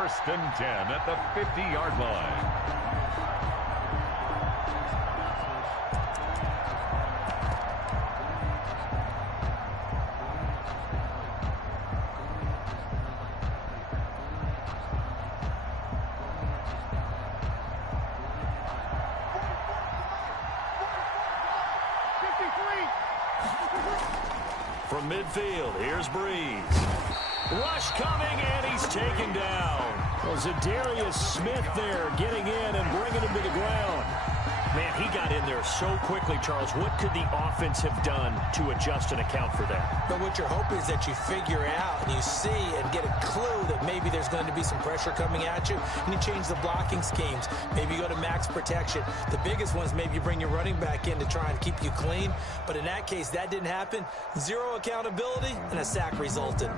First and 10 at the 50-yard line. From midfield, here's Breeze. Rush coming, and he's taken down. Well, Zadarius Smith there getting in and bringing him to the ground. Man, he got in there so quickly, Charles. What could the offense have done to adjust and account for that? But what you're hoping is that you figure out and you see and get a clue that maybe there's going to be some pressure coming at you, and you change the blocking schemes. Maybe you go to max protection. The biggest one is maybe you bring your running back in to try and keep you clean. But in that case, that didn't happen. Zero accountability, and a sack resulted.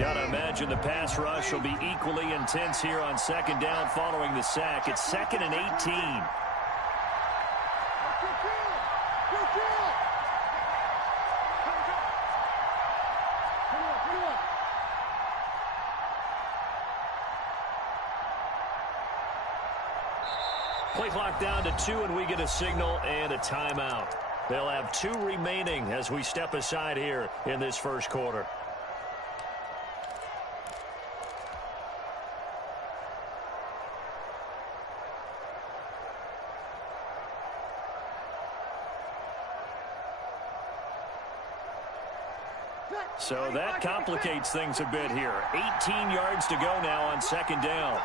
Gotta imagine the pass rush will be equally intense here on second down following the sack. It's 2nd and 18. Play clock down to 2, and we get a signal and a timeout. They'll have 2 remaining as we step aside here in this first quarter. So that complicates things a bit here. 18 yards to go now on second down.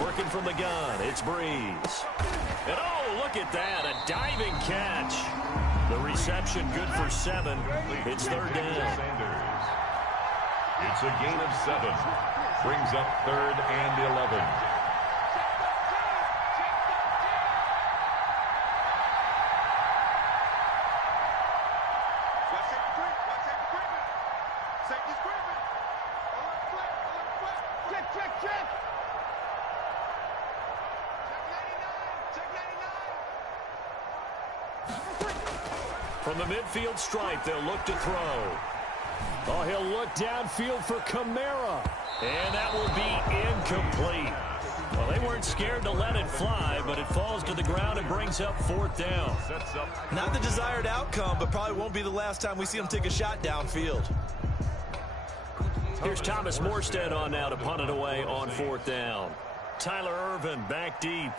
Working from the gun, it's Breeze. And oh, look at that, a diving catch. The reception good for 7. It's third down. It's a gain of 7. Brings up 3rd and 11. From the midfield stripe, they'll look to throw. Oh, he'll look downfield for Kamara. And that will be incomplete. Well, they weren't scared to let it fly, but it falls to the ground and brings up 4th down. Not the desired outcome, but probably won't be the last time we see him take a shot downfield. Here's Thomas Morstead on now to punt it away on 4th down. Tyler Ervin back deep.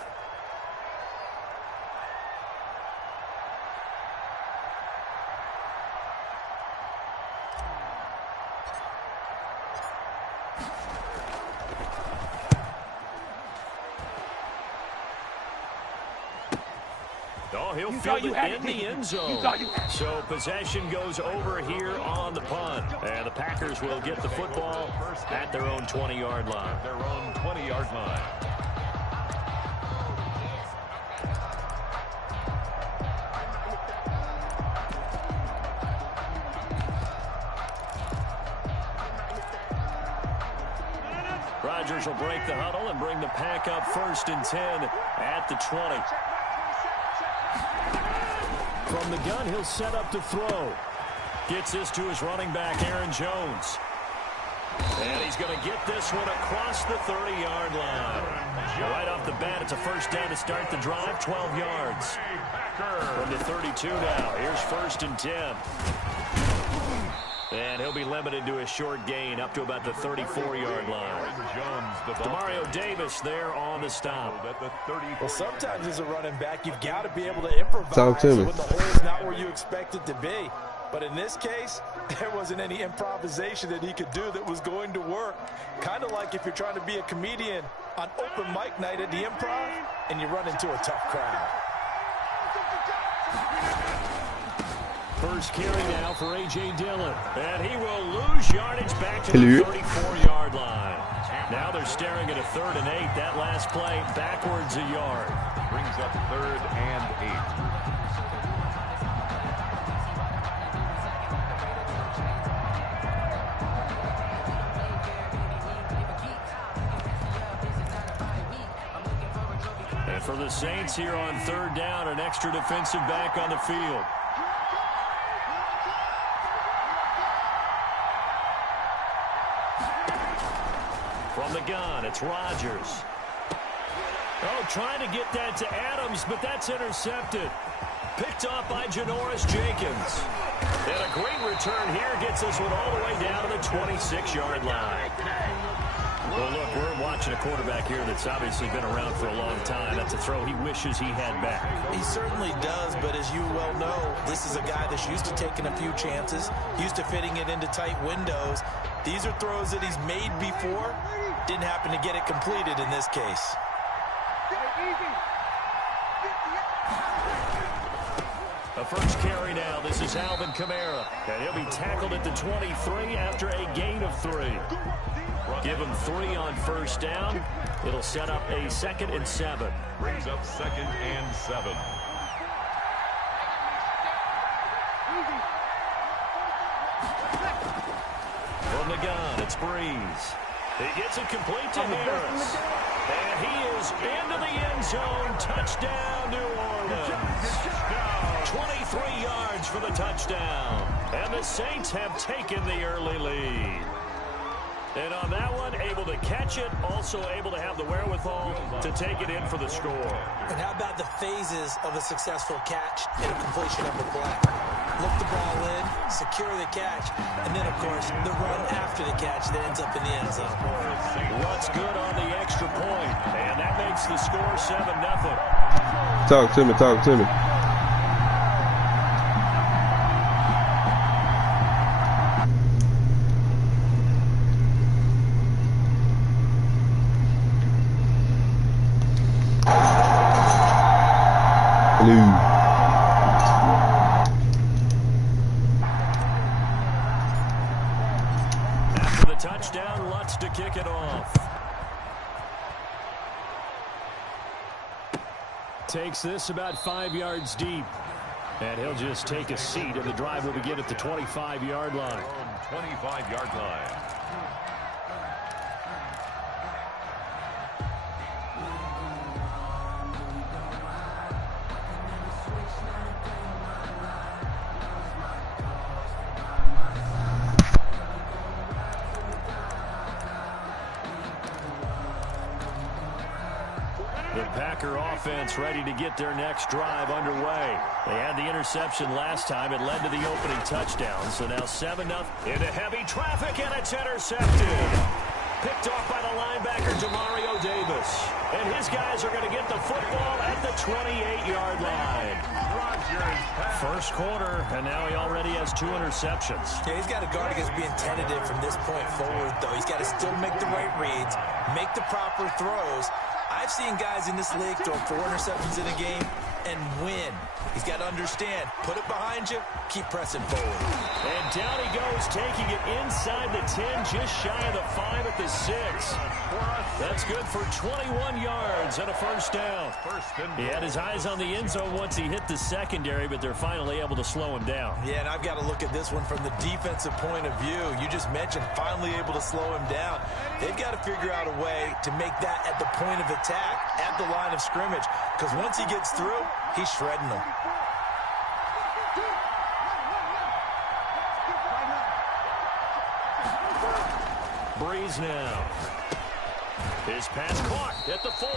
Oh, he'll field it in the end zone. So possession goes over here on the punt. And the Packers will get the football at their own 20-yard line. Their own 20-yard line. Rodgers will break the huddle and bring the Pack up 1st and 10 at the 20. From the gun, he'll set up to throw. Gets this to his running back, Aaron Jones. And he's going to get this one across the 30-yard line. Right off the bat, it's a first down to start the drive, 12 yards. From the 32 now, here's 1st and 10. And he'll be limited to a short gain up to about the 34-yard line. Demario Davis there on the stop. Well, sometimes as a running back, you've got to be able to improvise when the hole's not where you expect it to be. But in this case, there wasn't any improvisation that he could do that was going to work. Kind of like if you're trying to be a comedian on open mic night at the Improv and you run into a tough crowd. First carry now for A.J. Dillon. And he will lose yardage back to the 34-yard line. Now they're staring at a 3rd and 8. That last play backwards a yard. Brings up 3rd and 8. And for the Saints here on third down, an extra defensive back on the field. From the gun, it's Rodgers. Oh, trying to get that to Adams, but that's intercepted. Picked off by Janoris Jenkins. And a great return here gets this one all the way down to the 26-yard line. Well, look, we're watching a quarterback here that's obviously been around for a long time. That's a throw he wishes he had back. He certainly does, but as you well know, this is a guy that's used to taking a few chances, used to fitting it into tight windows. These are throws that he's made before. Didn't happen to get it completed in this case. A first carry now. This is Alvin Kamara. And he'll be tackled at the 23 after a gain of 3. Give him 3 on first down. It'll set up a 2nd and 7. Brings up 2nd and 7. From the gun, it's Breeze. He gets it complete to Harris. And he is into the end zone. Touchdown, New Orleans. 23 yards for the touchdown. And the Saints have taken the early lead. And on that one, able to catch it, also able to have the wherewithal to take it in for the score. And how about the phases of a successful catch and a completion of the play? Look the ball in, secure the catch, and then, of course, the run after the catch that ends up in the end zone. What's good on the extra point, and that makes the score 7-0. Talk to me, talk to me. After the touchdown, Lutz to kick it off. Takes this about 5 yards deep. And he'll just take a seat, and the drive will begin at the 25-yard line. 25-yard line. The Packer offense ready to get their next drive underway. They had the interception last time. It led to the opening touchdown. So now 7-0 into heavy traffic, and it's intercepted. Picked off by the linebacker, Demario Davis. And his guys are going to get the football at the 28-yard line. First quarter, and now he already has 2 interceptions. Yeah, he's got to guard against being tentative from this point forward, though. He's got to still make the right reads, make the proper throws. I've seen guys in this league throw 4 interceptions in a game and win. He's got to understand, put it behind you, keep pressing forward. And down he goes, taking it inside the 10, just shy of the 5 at the 6. That's good for 21 yards and a first down. He had his eyes on the end zone once he hit the secondary, but they're finally able to slow him down. Yeah, and I've got to look at this one from the defensive point of view. You just mentioned finally able to slow him down. They've got to figure out a way to make that at the point of attack, at the line of scrimmage, because once he gets through, he's shredding them. Breeze now. His pass caught at the 4.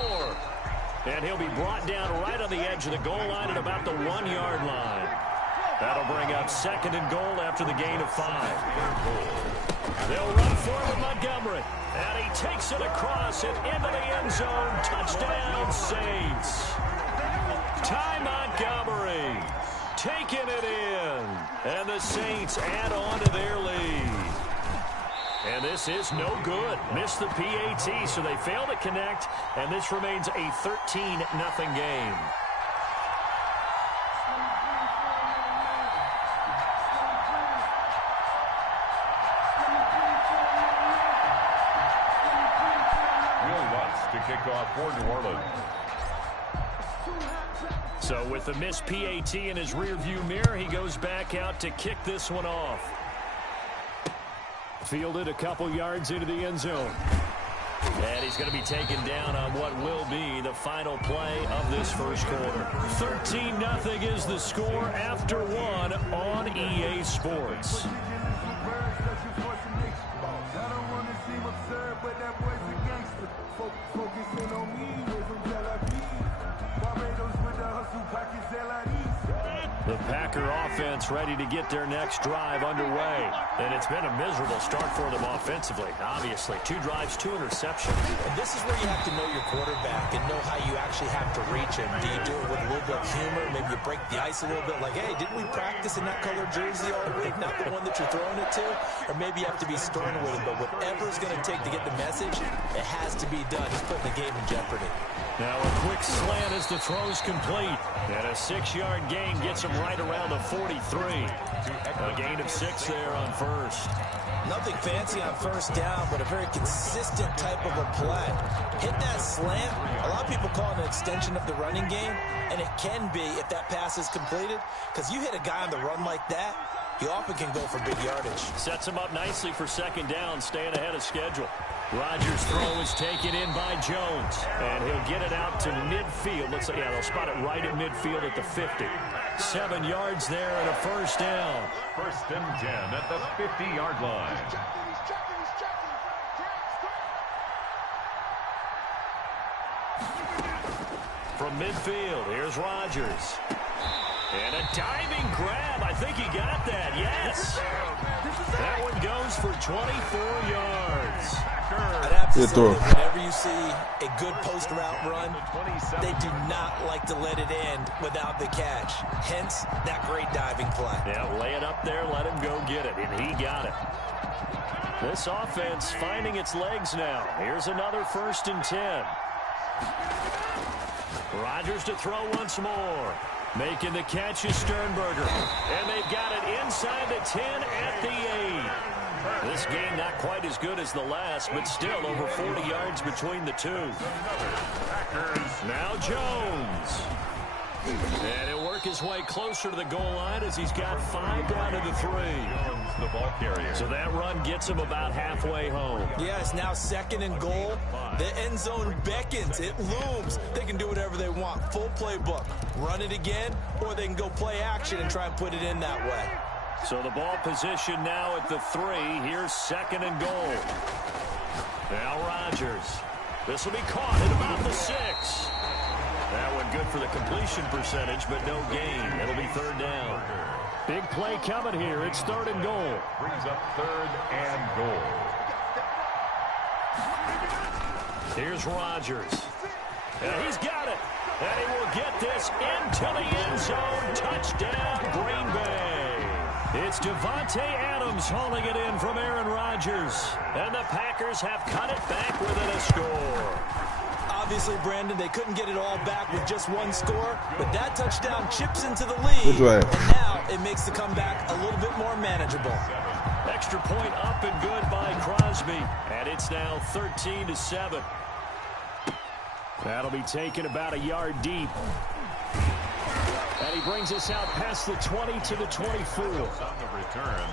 And he'll be brought down right on the edge of the goal line at about the 1-yard line. That'll bring up 2nd and goal after the gain of 5. They'll run for it with Montgomery. And he takes it across and into the end zone. Touchdown, Saints. Ty Montgomery taking it in. And the Saints add on to their lead. And this is no good. Missed the PAT, so they fail to connect. And this remains a 13-0 game. To kick off for New Orleans. So with the missed PAT in his rearview mirror, he goes back out to kick this one off. Fielded a couple yards into the end zone. And he's going to be taken down on what will be the final play of this first quarter. 13-0 is the score after one on EA Sports. The Packer offense ready to get their next drive underway. And it's been a miserable start for them offensively, obviously. 2 drives, 2 interceptions. And this is where you have to know your quarterback and know how you actually have to reach him. Do you do it with a little bit of humor? Maybe you break the ice a little bit like, hey, didn't we practice in that colored jersey all week? Not the one that you're throwing it to? Or maybe you have to be stern with it. But whatever it's going to take to get the message, it has to be done. He's putting the game in jeopardy. Now a quick slant as the throw's complete. And a 6-yard gain gets him right around the 43. A gain of 6 there on first. Nothing fancy on first down, but a very consistent type of a play. Hit that slant. A lot of people call it an extension of the running game, and it can be if that pass is completed, because you hit a guy on the run like that, he often can go for big yardage. Sets him up nicely for second down, staying ahead of schedule. Rodgers' throw is taken in by Jones, and he'll get it out to midfield. Looks like, yeah, they'll spot it right at midfield at the 50. 7 yards there and a first down. 1st and 10 at the 50-yard line. From midfield, here's Rodgers. And a diving grab. I think he got that. Yes. That one goes for 24 yards. I'd have to say that whenever you see a good post route run, they do not like to let it end without the catch. Hence, that great diving play. Yeah, lay it up there, let him go get it, and he got it. This offense finding its legs now. Here's another 1st and 10. Rodgers to throw once more. Making the catch is Sternberger. And they've got it inside the 10 at the 8. This game not quite as good as the last, but still over 40 yards between the two. Now Jones. And he'll work his way closer to the goal line as he's got 5 down to the 3. The ball carrier. So that run gets him about halfway home. Yeah, it's now 2nd and goal. The end zone beckons. It looms. They can do whatever they want. Full playbook. Run it again, or they can go play action and try and put it in that way. So the ball position now at the 3. Here's 2nd and goal. Now Rodgers. This will be caught at about the 6. That one good for the completion percentage, but no gain. It'll be 3rd down. Big play coming here. It's 3rd and goal. Brings up 3rd and goal. Here's Rodgers. And he's got it. And he will get this into the end zone. Touchdown, Green Bay. It's Devontae Adams hauling it in from Aaron Rodgers. And the Packers have cut it back within a score. Obviously, Brandon, they couldn't get it all back with just one score, but that touchdown chips into the lead. And now it makes the comeback a little bit more manageable. Extra point up and good by Crosby. And it's now 13-7. That'll be taken about a yard deep. And he brings us out past the 20 to the 24. On the return,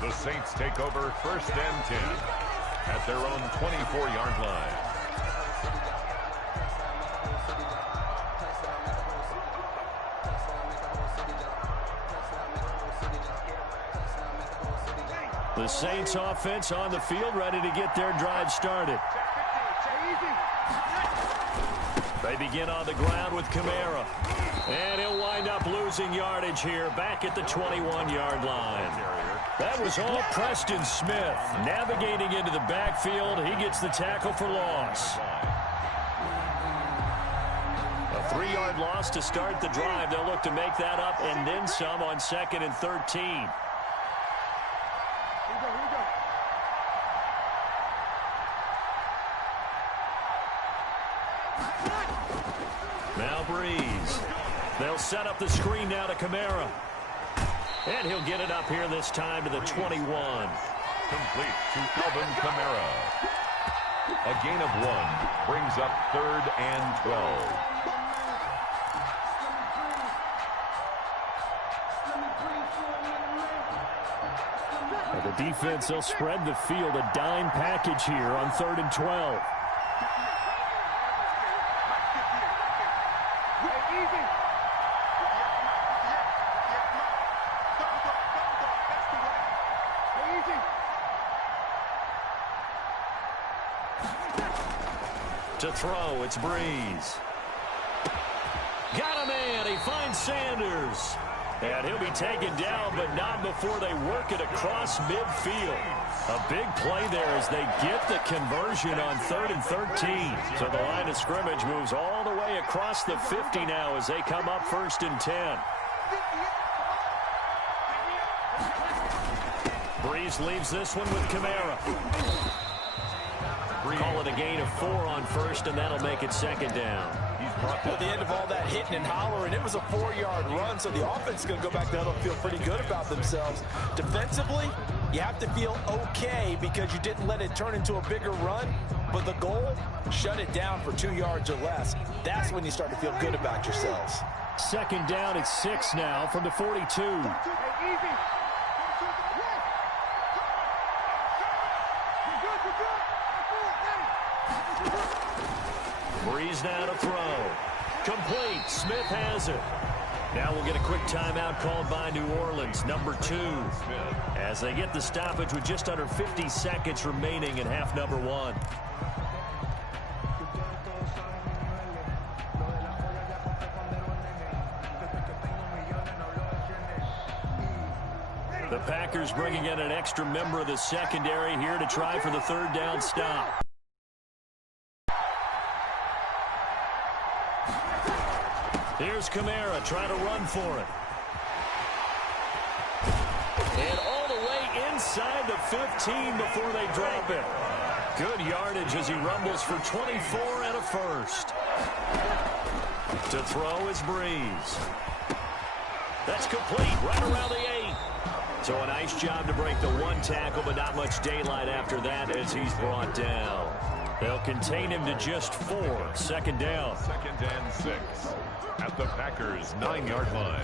the Saints take over 1st and 10 at their own 24-yard line. The Saints offense on the field, ready to get their drive started. They begin on the ground with Kamara. And he'll wind up losing yardage here back at the 21-yard line. That was all Preston Smith. Navigating into the backfield, he gets the tackle for loss. A 3-yard loss to start the drive. They'll look to make that up and then some on 2nd and 13. Now Breeze. They'll set up the screen now to Kamara. And he'll get it up here this time to the 21. Complete to Alvin Kamara. A gain of 1 brings up 3rd and 12. The defense, they'll spread the field, a dime package here on 3rd and 12. To throw, it's Breeze. Got a man. He finds Sanders. And he'll be taken down, but not before they work it across midfield. A big play there as they get the conversion on 3rd and 13. So the line of scrimmage moves all the way across the 50 now as they come up 1st and 10. Breeze leaves this one with Kamara. Call it a gain of 4 on 1st, and that'll make it 2nd down. At the end of all that hitting and hollering, it was a 4-yard run, so the offense is going to go back to huddle and feel pretty good about themselves. Defensively, you have to feel okay because you didn't let it turn into a bigger run, but the goal, shut it down for 2 yards or less. That's when you start to feel good about yourselves. 2nd down, it's 6 now from the 42. Breeze now to throw. Complete. Smith has it. Now we'll get a quick timeout called by New Orleans, number 2, as they get the stoppage with just under 50 seconds remaining in half number 1. The Packers bringing in an extra member of the secondary here to try for the 3rd down stop. Here's Kamara trying to run for it. And all the way inside the 15 before they drop it. Good yardage as he rumbles for 24 and a 1st. To throw is Breeze. That's complete right around the 8. So a nice job to break the 1 tackle, but not much daylight after that as he's brought down. They'll contain him to just 4. 2nd down. 2nd and 6 at the Packers' 9-yard line.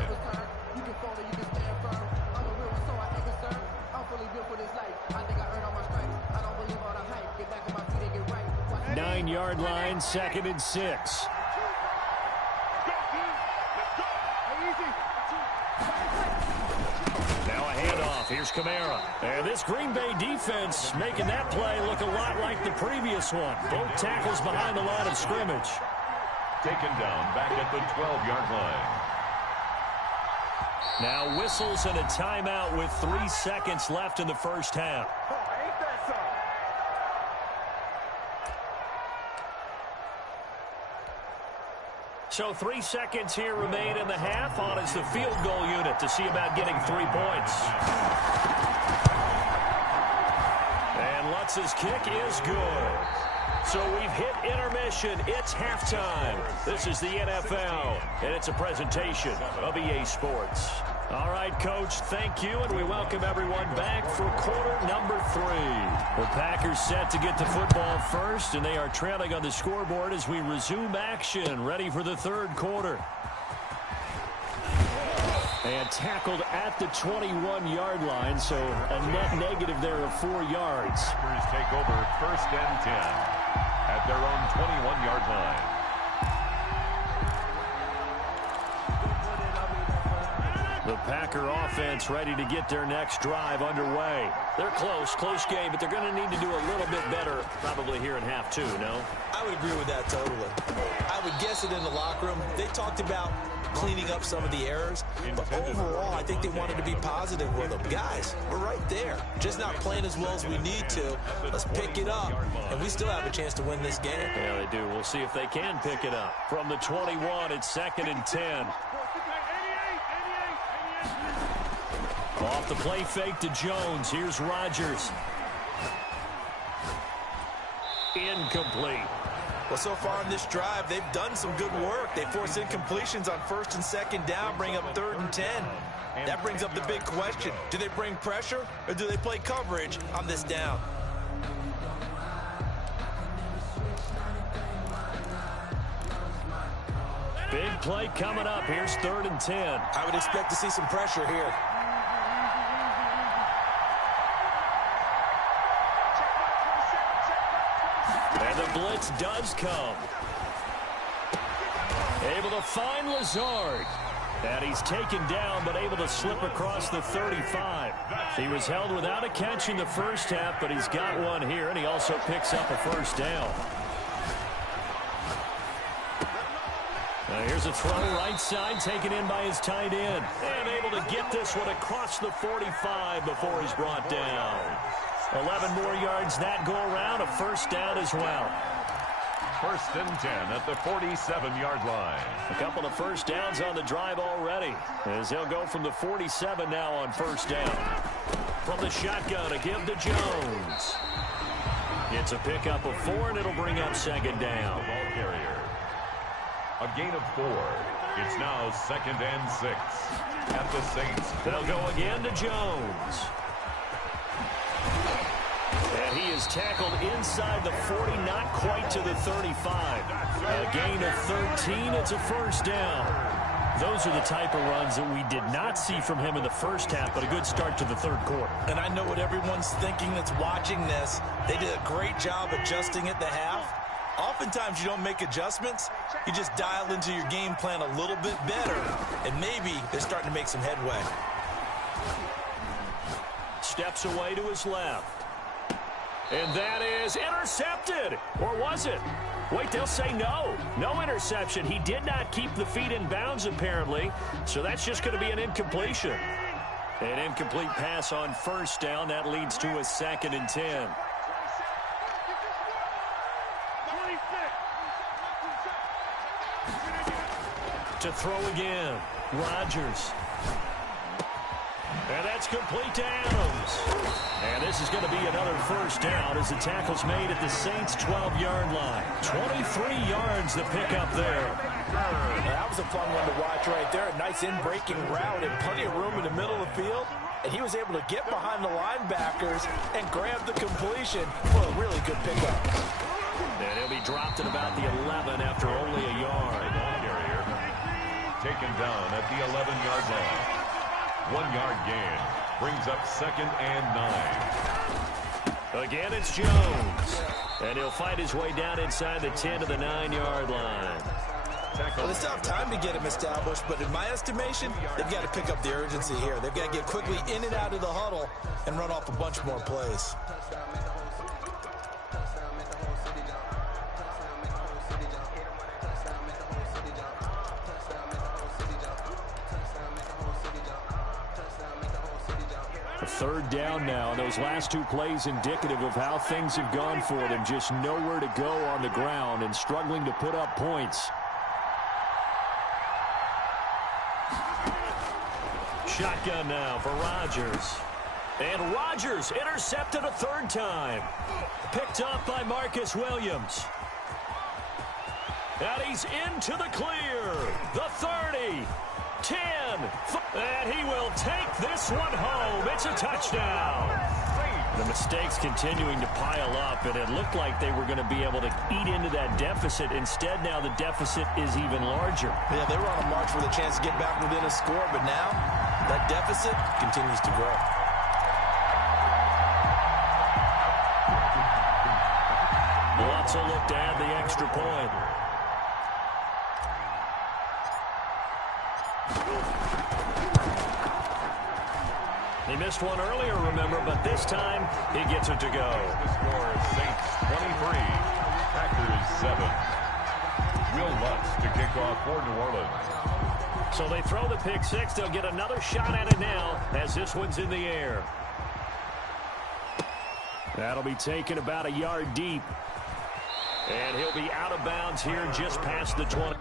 9-yard line, 2nd and 6. Now a handoff. Here's Kamara. And this Green Bay defense making that play look a lot like the previous one. Both tackles behind the line of scrimmage. Taken down back at the 12-yard line. Now whistles and a timeout with 3 seconds left in the 1st half. So 3 seconds here remain in the half. On is the field goal unit to see about getting 3 points. And Lutz's kick is good. So we've hit intermission. It's halftime. This is the NFL, and it's a presentation of EA Sports. All right, Coach, thank you, and we welcome everyone back for quarter number 3. The Packers set to get the football first, and they are trailing on the scoreboard as we resume action, ready for the 3rd quarter. And tackled at the 21-yard line, so a net negative there of 4 yards. Packers take over 1st and 10 at their own 21-yard line. The Packer offense ready to get their next drive underway. They're close game, but they're going to need to do a little bit better probably here in half 2, no? I would agree with that totally. I would guess it in the locker room. They talked about cleaning up some of the errors, but overall, I think they wanted to be positive with them. Guys, we're right there. Just not playing as well as we need to. Let's pick it up, and we still have a chance to win this game. Yeah, they do. We'll see if they can pick it up. From the 21, it's 2nd and 10. Off the play fake to Jones. Here's Rodgers. Incomplete. Well, so far in this drive, they've done some good work. They force incompletions on 1st and 2nd down, bring up 3rd and 10. That brings up the big question. Do they bring pressure, or do they play coverage on this down? Big play coming up. Here's 3rd and 10. I would expect to see some pressure here. And the blitz does come. Able to find Lazard. And he's taken down, but able to slip across the 35. He was held without a catch in the first half, but he's got one here, and he also picks up a first down. Here's a throw right side, taken in by his tight end. And able to get this one across the 45 before he's brought down. 11 more yards that go around, a first down as well. First and 10 at the 47-yard line. A couple of first downs on the drive already, as he'll go from the 47 now on first down. From the shotgun, a give to Jones. It's a pickup of 4, and it'll bring up second down. Ball carrier. A gain of 4. It's now 2nd and 6 at the Saints. They'll go again to Jones. And he is tackled inside the 40, not quite to the 35. A gain of 13, it's a first down. Those are the type of runs that we did not see from him in the first half, but a good start to the third quarter. And I know what everyone's thinking that's watching this. They did a great job adjusting at the half. Oftentimes you don't make adjustments. You just dial into your game plan a little bit better, and maybe they're starting to make some headway. Steps away to his left. And that is intercepted. Or was it? Wait, they'll say no. No interception. He did not keep the feet in bounds, apparently. So that's just going to be an incompletion. An incomplete pass on first down. That leads to a 2nd and 10. To throw again. Rodgers. And that's complete to Adams. And this is going to be another first down as the tackle's made at the Saints' 12-yard line. 23 yards to pick up there. That was a fun one to watch right there. A nice in-breaking route and plenty of room in the middle of the field. And he was able to get behind the linebackers and grab the completion for a really good pickup. And he'll be dropped at about the 11 after only a yard. Ball carrier taken down at the 11-yard line. 1-yard gain brings up 2nd and 9. Again, it's Jones. And he'll find his way down inside the 10 to the 9-yard line. Well, they still have time to get him established, but in my estimation, they've got to pick up the urgency here. They've got to get quickly in and out of the huddle and run off a bunch more plays. Third down now, and those last 2 plays indicative of how things have gone for them. Just nowhere to go on the ground and struggling to put up points. Shotgun now for Rodgers. And Rodgers intercepted a 3rd time. Picked up by Marcus Williams. And he's into the clear. The 30. 10, and he will take this one home. It's a touchdown. The mistakes continuing to pile up, and it looked like they were going to be able to eat into that deficit. Instead, now the deficit is even larger. Yeah, they were on a march with a chance to get back within a score, but now that deficit continues to grow. Lots of look to add the extra point. He missed one earlier, remember, but this time he gets it to go. The score is Saints 23, Packers 7. Will Lutz to kick off for New Orleans. So they throw the pick 6. They'll get another shot at it now as this one's in the air. That'll be taken about a yard deep. And he'll be out of bounds here just past the 20.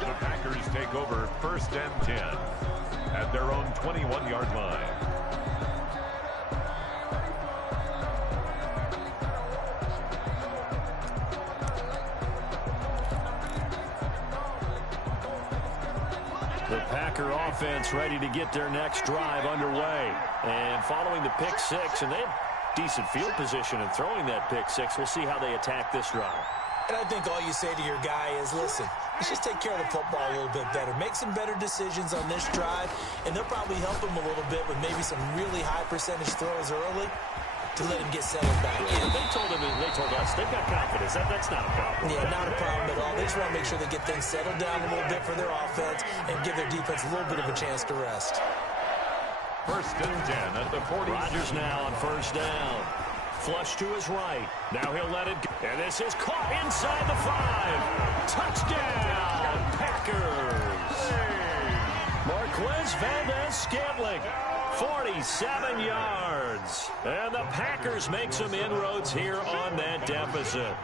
The Packers take over 1st and 10 at their own 21-yard line. The Packer offense ready to get their next drive underway. And following the pick six, and they have decent field position in throwing that pick six. We'll see how they attack this drive. And I think all you say to your guy is, listen, let's just take care of the football a little bit better. Make some better decisions on this drive, and they'll probably help him a little bit with maybe some really high percentage throws early to let him get settled back in. Yeah, they told us they've got confidence. That's not a problem. Yeah, not a problem at all. They just want to make sure they get things settled down a little bit for their offense and give their defense a little bit of a chance to rest. 1st and 10 at the 40. Rodgers now on 1st down. Flush to his right. Now he'll let it go. And this is caught inside the 5. Touchdown, Packers. Marquez Valdez-Scantling, 47 yards. And the Packers make some inroads here on that deficit.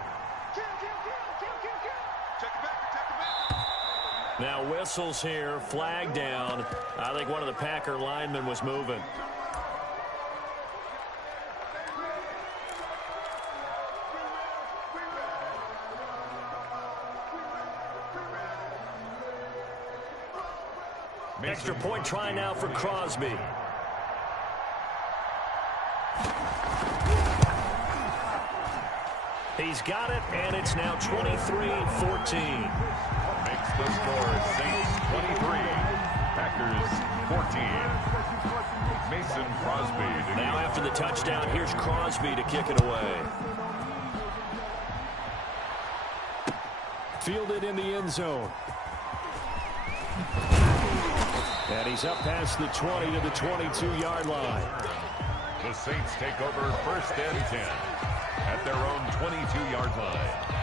Now whistles here, flag down. I think one of the Packer linemen was moving. Extra point try now for Crosby. He's got it, and it's now 23-14. Makes the score Saints 23, Packers 14. Mason Crosby. Now after the touchdown, here's Crosby to kick it away. Fielded in the end zone. And he's up past the 20 to the 22-yard line. The Saints take over 1st and 10 at their own 22-yard line.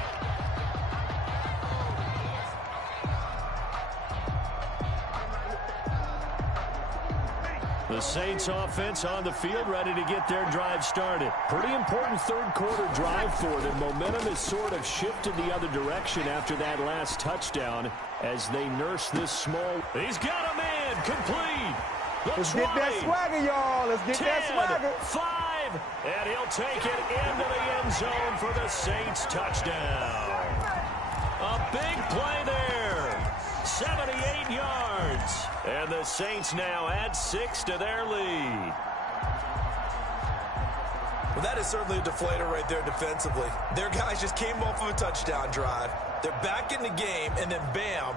The Saints offense on the field ready to get their drive started. Pretty important third quarter drive for them. Momentum has sort of shifted the other direction after that last touchdown as they nurse this small. He's got a man complete. Let's get that swagger, y'all. Let's get that swagger. 5, and he'll take it into the end zone for the Saints touchdown. A big play there. 78 yards. And the Saints now add 6 to their lead. Well, that is certainly a deflator right there defensively. Their guys just came off of a touchdown drive. They're back in the game, and then bam,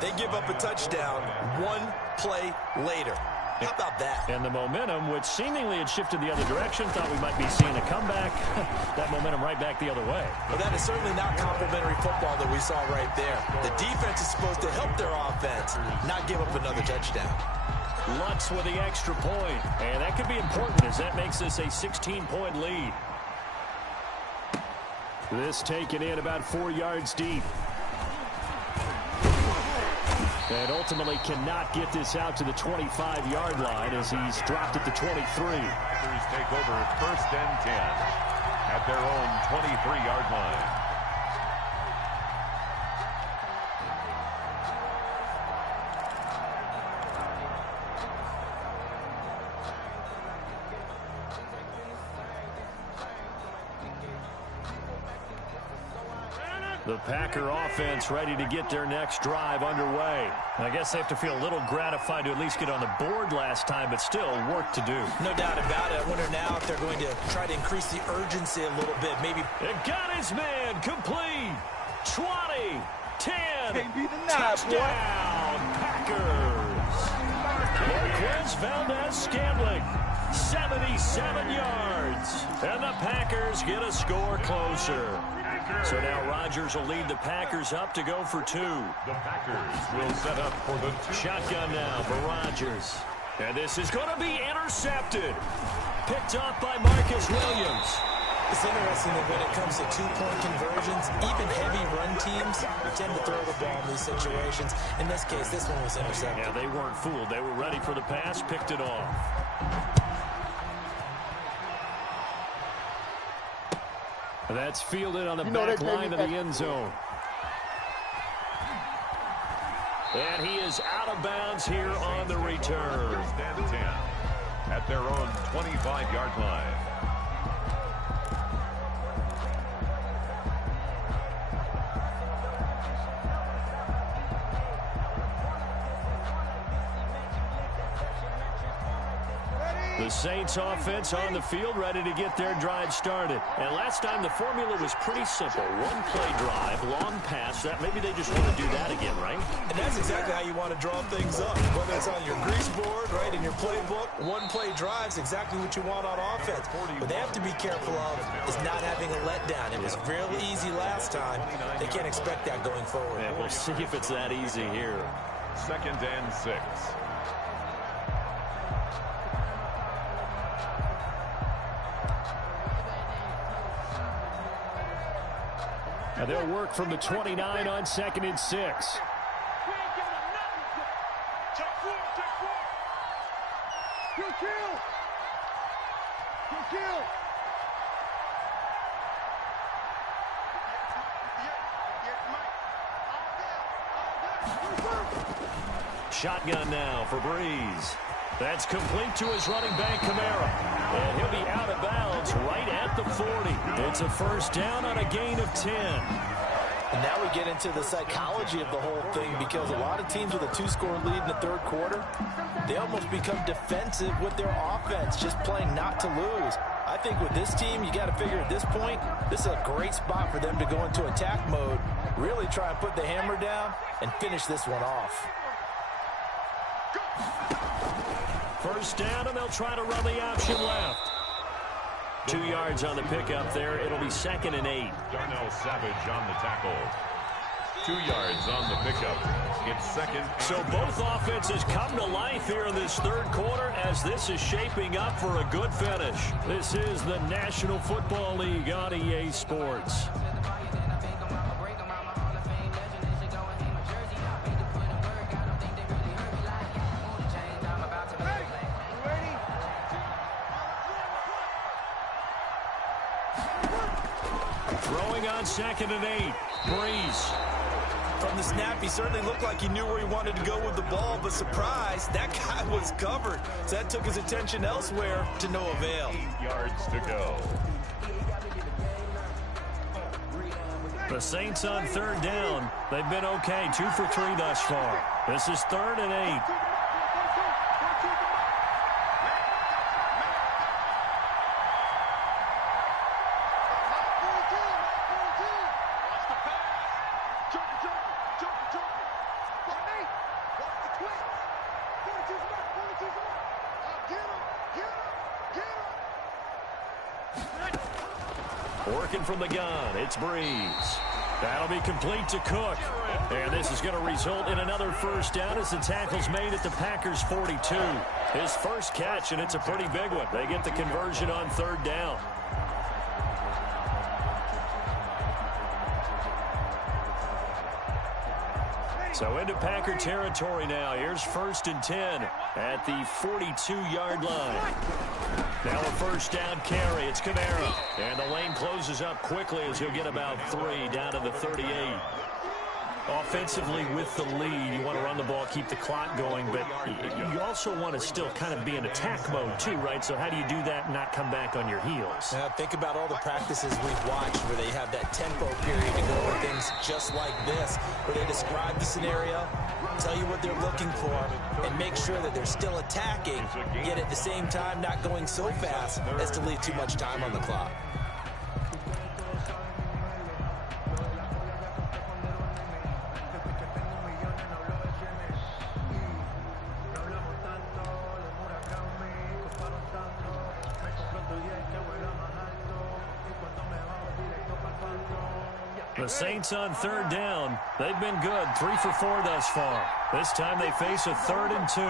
they give up a touchdown 1 play later. How about that? And the momentum, which seemingly had shifted the other direction, thought we might be seeing a comeback. That momentum right back the other way. Well, that is certainly not complimentary football that we saw right there. The defense is supposed to help their offense, not give up another touchdown. Lutz with the extra point. And that could be important as that makes this a 16-point lead. This taken in about 4 yards deep. And ultimately cannot get this out to the 25-yard line as he's dropped it to 23. Packers take over 1st and 10 at their own 23-yard line. The Packer offense ready to get their next drive underway. I guess they have to feel a little gratified to at least get on the board last time, but still work to do. No doubt about it. I wonder now if they're going to try to increase the urgency a little bit. Maybe. It got his man complete. 20, 10, Can't be denied, touchdown, Packers. Marquez Valdez-Scantling, 77 yards. And the Packers get a score closer. So now Rodgers will lead the Packers up to go for 2. The Packers will set up for the shotgun now for Rodgers. And this is going to be intercepted. Picked off by Marcus Williams. It's interesting that when it comes to 2-point conversions, even heavy run teams tend to throw the ball in these situations. In this case, this one was intercepted. Yeah, they weren't fooled. They were ready for the pass, picked it off. That's fielded on the back line of the end zone. And he is out of bounds here on the return. 1st and 10 at their own 25-yard line. The Saints offense on the field, ready to get their drive started. And last time the formula was pretty simple. One play drive, long pass. That maybe they just want to do that again, right? And that's exactly how you want to draw things up. Whether it's on your grease board, right, in your playbook, one play drive is exactly what you want on offense. What they have to be careful of is not having a letdown. It was real easy last time. They can't expect that going forward. Yeah, we'll see if it's that easy here. 2nd and 6. Now they'll work from the 29 on 2nd and 6. Shotgun now for Breeze. That's complete to his running back, Kamara. And he'll be out of bounds right at the 40. It's a first down on a gain of 10. And now we get into the psychology of the whole thing, because a lot of teams with a 2-score lead in the third quarter, they almost become defensive with their offense, just playing not to lose. I think with this team, you got to figure at this point, this is a great spot for them to go into attack mode, really try and put the hammer down and finish this one off. First down, and they'll try to run the option left. 2 yards on the pickup there. It'll be 2nd and 8. Darnell Savage on the tackle. 2 yards on the pickup. It's 2nd. So both offenses come to life here in this third quarter as this is shaping up for a good finish. This is the National Football League on EA Sports. Throwing on 2nd and 8. Breeze. From the snap, he certainly looked like he knew where he wanted to go with the ball, but surprise, that guy was covered. So that took his attention elsewhere to no avail. 8 yards to go. The Saints on third down. They've been okay, 2 for 3 thus far. This is 3rd and 8. Working from the gun, it's Breeze. That'll be complete to Cook. And this is going to result in another first down as the tackle's made at the Packers' 42. His first catch, and it's a pretty big one. They get the conversion on third down. So into Packer territory now. Here's 1st and 10 at the 42-yard line. Now a first down carry. It's Kamara. And the lane closes up quickly as he'll get about 3 down to the 38. Offensively with the lead, you want to run the ball, keep the clock going, but you also want to still kind of be in attack mode too, right? So how do you do that and not come back on your heels? Think about all the practices we've watched where they have that tempo period to go over things just like this, where they describe the scenario, tell you what they're looking for, and make sure that they're still attacking, yet at the same time not going so fast as to leave too much time on the clock. The Saints on third down. They've been good, 3 for 4 thus far. This time they face a 3rd and 2.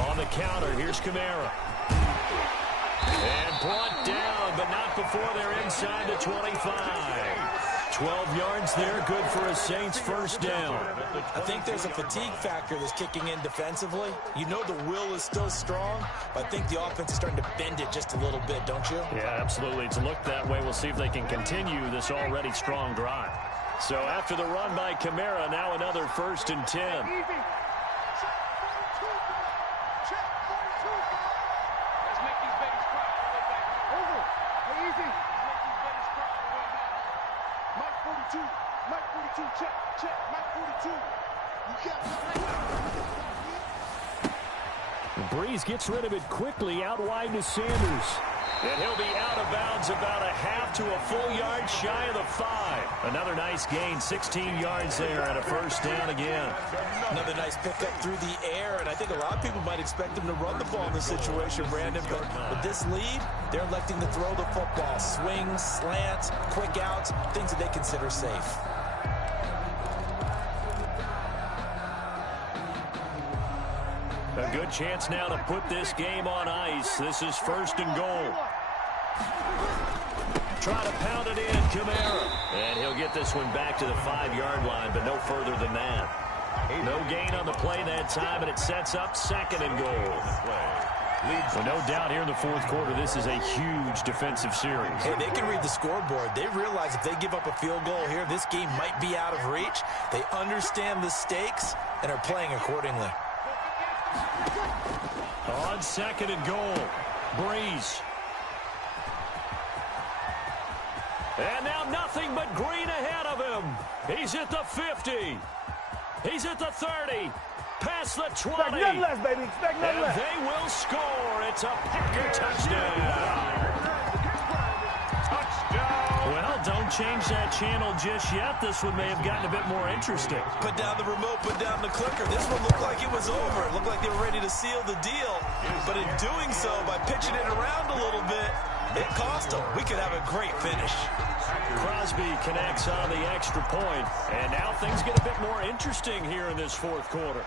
On the counter, here's Kamara. And brought down, but not before they're inside the 25. 12 yards there, good for a Saints first down. I think there's a fatigue factor that's kicking in defensively. You know the will is still strong, but I think the offense is starting to bend it just a little bit, don't you? Yeah, absolutely. It's looked that way. We'll see if they can continue this already strong drive. So after the run by Kamara, now another 1st and 10. Breeze gets rid of it quickly out wide to Sanders. And he'll be out of bounds about a half to a full yard shy of the 5. Another nice gain, 16 yards there and a first down again. Another nice pickup through the air, and I think a lot of people might expect him to run the ball in this situation, Brandon, but with this lead, they're electing to throw the football. Swings, slants, quick outs, things that they consider safe. A good chance now to put this game on ice. This is 1st and goal. Try to pound it in, Kamara. And he'll get this one back to the 5-yard line, but no further than that. No gain on the play that time, and it sets up 2nd and goal. Well, no doubt here in the 4th quarter, this is a huge defensive series. Hey, they can read the scoreboard. They realize if they give up a field goal here, this game might be out of reach. They understand the stakes and are playing accordingly. On 2nd and goal, Breeze. And now nothing but green ahead of him. He's at the 50. He's at the 30. Past the 20. Expect nothing less, baby. Expect nothing less. They will score. It's a Packer touchdown. Well, don't change that channel just yet. This one may have gotten a bit more interesting. Put down the remote, put down the clicker. This one looked like it was over. It looked like they were ready to seal the deal. But in doing so, by pitching it around a little bit, it cost them. We could have a great finish. Crosby connects on the extra point. And now things get a bit more interesting here in this 4th quarter.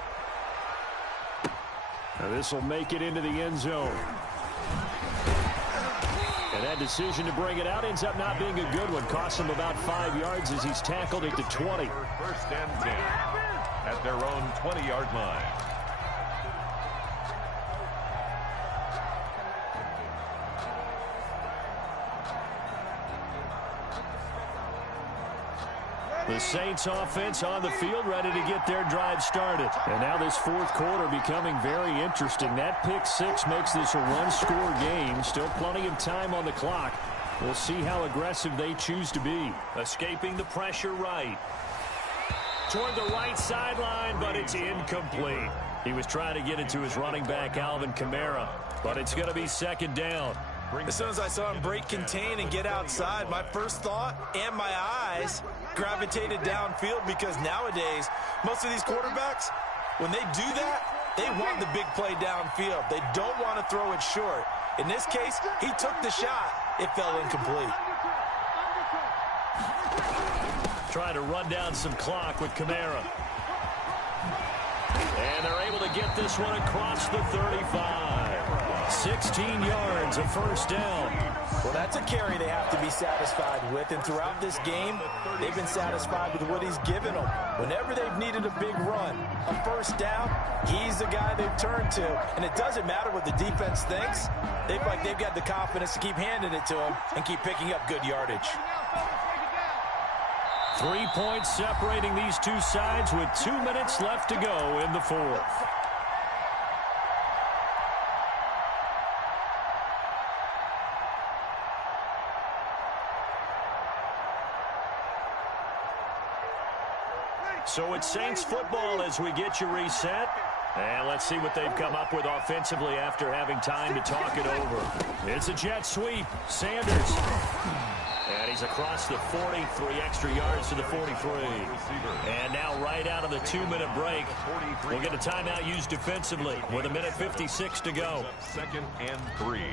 Now this will make it into the end zone. And that decision to bring it out ends up not being a good one. Costs him about 5 yards as he's tackled at the 20. 1st and 10 at their own 20-yard line. The Saints offense on the field, ready to get their drive started. And now this 4th quarter becoming very interesting. That pick 6 makes this a one-score game. Still plenty of time on the clock. We'll see how aggressive they choose to be. Escaping the pressure right. Toward the right sideline, but it's incomplete. He was trying to get it to his running back, Alvin Kamara, but it's going to be 2nd down. As soon as I saw him break contain and get outside, my first thought and my eyes gravitated downfield, because nowadays, most of these quarterbacks, when they do that, they want the big play downfield. They don't want to throw it short. In this case, he took the shot. It fell incomplete. Trying to run down some clock with Kamara. And they're able to get this one across the 35. 16 yards, a first down. Well, that's a carry they have to be satisfied with. And throughout this game, they've been satisfied with what he's given them. Whenever they've needed a big run, a first down, he's the guy they've turned to. And it doesn't matter what the defense thinks. They've got the confidence to keep handing it to him and keep picking up good yardage. 3 points separating these two sides with 2 minutes left to go in the 4th. So it's Saints football as we get you reset. And let's see what they've come up with offensively after having time to talk it over. It's a jet sweep. Sanders. And he's across the 40, 3 extra yards to the 43. And now right out of the 2-minute break, we'll get a timeout used defensively with 1:56 to go. 2nd and 3.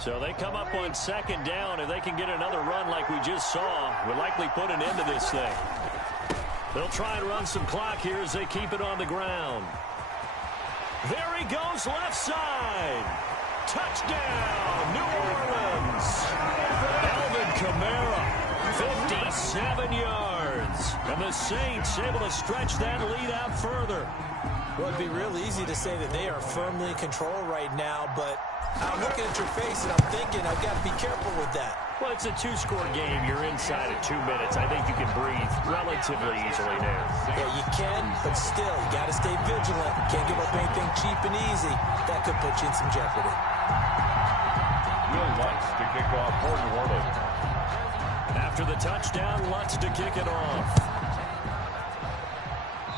So they come up on 2nd down. If they can get another run like we just saw, would likely put an end to this thing. They'll try and run some clock here as they keep it on the ground. There he goes, left side. Touchdown, New Orleans. Alvin Kamara 57 yards. And the Saints able to stretch that lead out further. Well, it'd be real easy to say that they are firmly in control right now, but I'm looking at your face and I'm thinking I've got to be careful with that. Well, it's a two-score game. You're inside of 2 minutes. I think you can breathe relatively easily now. Yeah, you can, but still, you got to stay vigilant. Can't give up anything cheap and easy. That could put you in some jeopardy. Will Lutz to kick off for New Orleans. After the touchdown, Lutz to kick it off.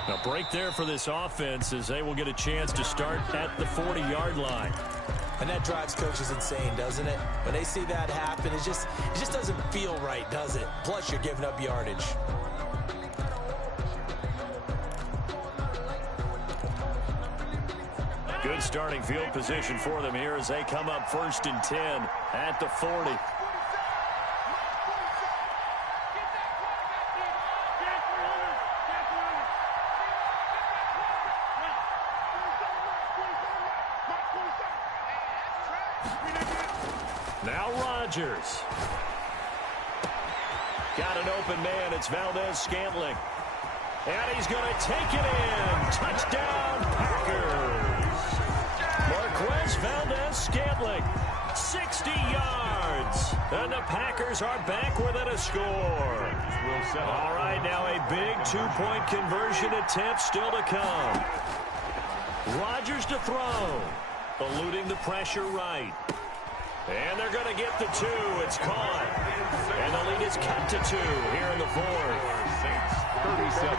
A break there for this offense as they will get a chance to start at the 40-yard line. And that drives coaches insane, doesn't it? When they see that happen, it just doesn't feel right, does it? Plus, you're giving up yardage. Good starting field position for them here as they come up 1st and 10 at the 40. Now Rodgers. Got an open man. It's Valdez-Scantling. And he's going to take it in. Touchdown, Packers. Marquez Valdez-Scantling, 60 yards. And the Packers are back within a score. All right, now a big two-point conversion attempt still to come. Rodgers to throw. Eluding the pressure right. And they're going to get the 2. It's caught. And the lead is cut to 2 here in the 4th. Saints 37,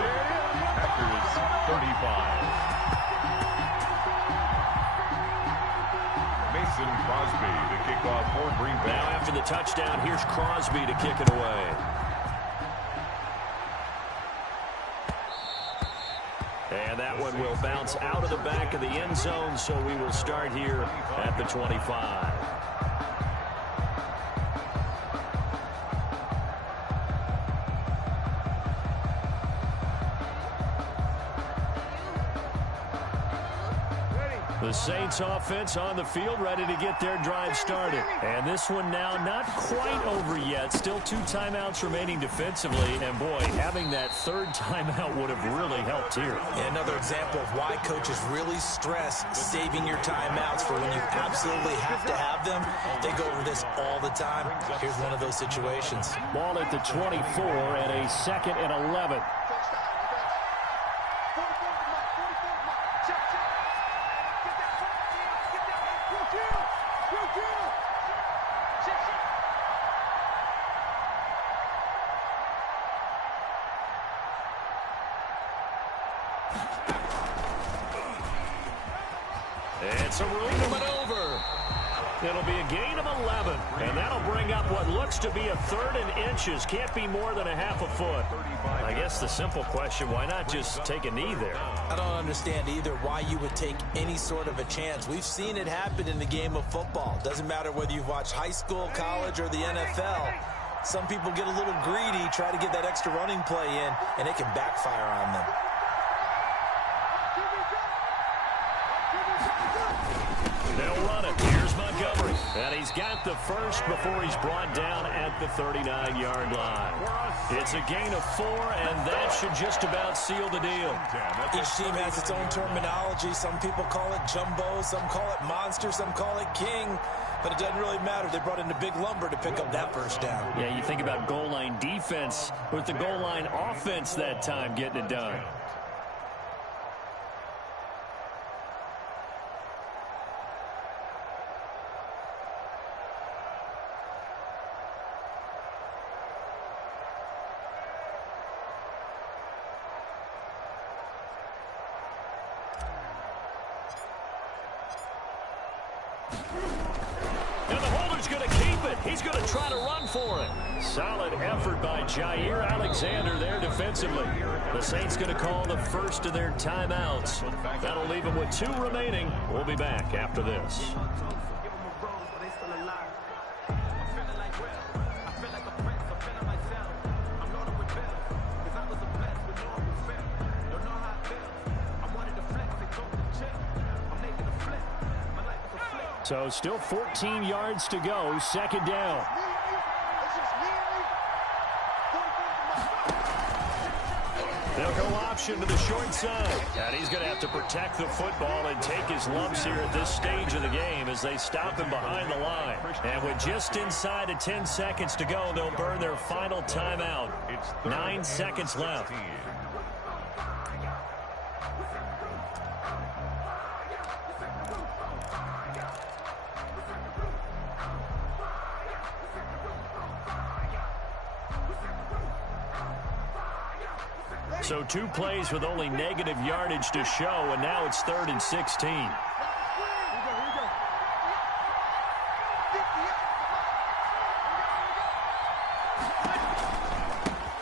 Packers 35. Mason Crosby to kick off for Green Bay. Now after the touchdown, here's Crosby to kick it away. And that one will bounce out of the back of the end zone, so we will start here at the 25. The Saints offense on the field, ready to get their drive started. And this one now not quite over yet. Still 2 timeouts remaining defensively. And, boy, having that 3rd timeout would have really helped here. Yeah, another example of why coaches really stress saving your timeouts for when you absolutely have to have them. They go over this all the time. Here's one of those situations. Ball at the 24 and a 2nd and 11. It's a room to maneuver. It'll be a gain of 11, and that'll bring up what looks to be a 3rd and inches. Can't be more than a half a foot. I guess the simple question, why not just take a knee there? I don't understand either why you would take any sort of a chance. We've seen it happen in the game of football. Doesn't matter whether you've watched high school, college, or the NFL. Some people get a little greedy, try to get that extra running play in, and it can backfire on them. They'll run it. Here's Montgomery. And he's got the first before he's brought down at the 39-yard line. It's a gain of 4, and that should just about seal the deal. Each team has its own terminology. Some people call it jumbo, some call it monster, some call it king. But it doesn't really matter. They brought in a big lumber to pick up that first down. Yeah, you think about goal line defense with the goal line offense that time getting it done. And the holder's going to keep it. He's going to try to run for it. Solid effort by Jair Alexander there defensively. The Saints going to call the first of their timeouts. That'll leave them with 2 remaining. We'll be back after this. So still 14 yards to go, 2nd down. They'll go option to the short side. And he's going to have to protect the football and take his lumps here at this stage of the game as they stop him behind the line. And with just inside of 10 seconds to go, they'll burn their final timeout. 9 seconds left. So 2 plays with only negative yardage to show, and now it's 3rd and 16.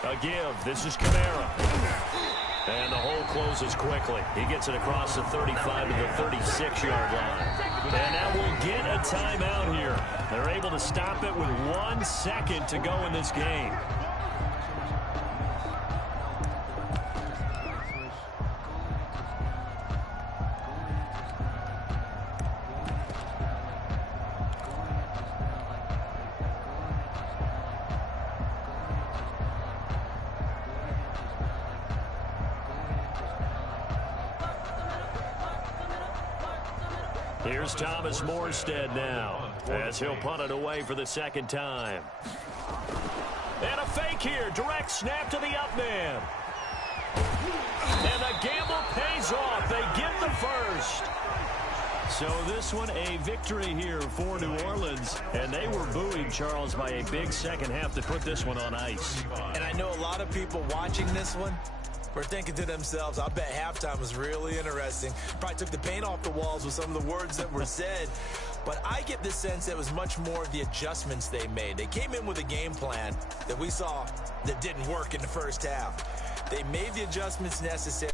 A give. This is Kamara. And the hole closes quickly. He gets it across the 35 to the 36-yard line. And now we'll get a timeout here. They're able to stop it with 1 second to go in this game. Here's Thomas Morstead now, as he'll punt it away for the 2nd time. And a fake here. Direct snap to the up man. And the gamble pays off. They get the first. So this one a victory here for New Orleans. And they were buoyed, Charles, by a big second half to put this one on ice. And I know a lot of people watching this one were thinking to themselves, I bet halftime was really interesting. Probably took the paint off the walls with some of the words that were said. But I get the sense that it was much more of the adjustments they made. They came in with a game plan that we saw that didn't work in the first half. They made the adjustments necessary.